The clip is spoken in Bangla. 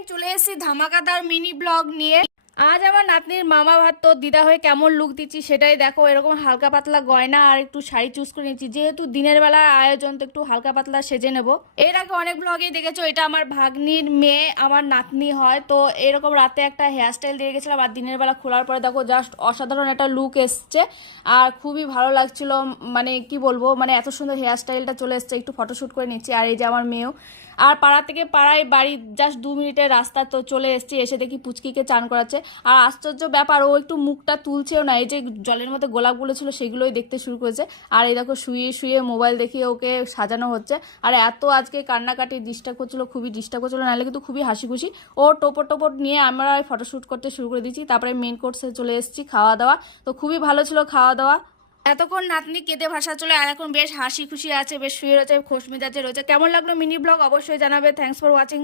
ফ্রেন্ড, চলে এসেছি ধামাকাদার মিনি ব্লগ নিয়ে। আজ আমার নাতনির মামা ভাত, তো দিদা হয়ে কেমন লুক দিচ্ছি সেটাই দেখো। এরকম হালকা পাতলা গয়না আর একটু শাড়ি চুজ করে নিচ্ছি, যেহেতু দিনের বেলার আয়োজন, তো একটু হালকা পাতলা সেজে নেব। এর আগে অনেক ব্লগেই দেখেছো, এটা আমার ভাগ্নির মেয়ে, আমার নাতনি হয়। তো এরকম রাতে একটা হেয়ারস্টাইল দিয়ে গেছিলাম, আর দিনের বেলা খোলার পরে দেখো জাস্ট অসাধারণ একটা লুক এসছে, আর খুবই ভালো লাগছিল। মানে কি বলবো, মানে এত সুন্দর হেয়ারস্টাইলটা চলে এসছে। একটু ফটোশ্যুট করে নিচ্ছি। আর এই যে আমার মেয়েও, আর পাড়া থেকে পাড়ায় বাড়ি জাস্ট 2 মিনিটের রাস্তা, তো চলে এসেছি। এসে দেখি পুচকিকে চান করাচ্ছে। আর আশ্চর্য ব্যাপার, ও একটু মুখটা তুলছেও না। এই যে জলের মধ্যে গোলাপগুলো ছিল সেগুলোই দেখতে শুরু করেছে। আর এই দেখো শুয়ে শুয়ে মোবাইল দেখিয়ে ওকে সাজানো হচ্ছে। আর এত আজকে কান্নাকাটি ডিস্টার্ব করছিল, খুবই ডিস্টার্ব করছিল, নাহলে কিন্তু খুবই হাসি খুশি। ও টোপর টোপর নিয়ে আমরা ফটোশ্যুট করতে শুরু করে দিচ্ছি। তারপরে মেন কোর্সে চলে এসেছি, খাওয়া দাওয়া। তো খুবই ভালো ছিল খাওয়া দাওয়া। এতক্ষণ নাতনি কেঁদে ভাষা চলে, আর এখন বেশ হাসি খুশি আছে, বেশ শুয়ে রয়েছে, খোশ মেজাজে রয়েছে। কেমন লাগলো মিনি ব্লগ অবশ্যই জানাবে। Thanks for watching.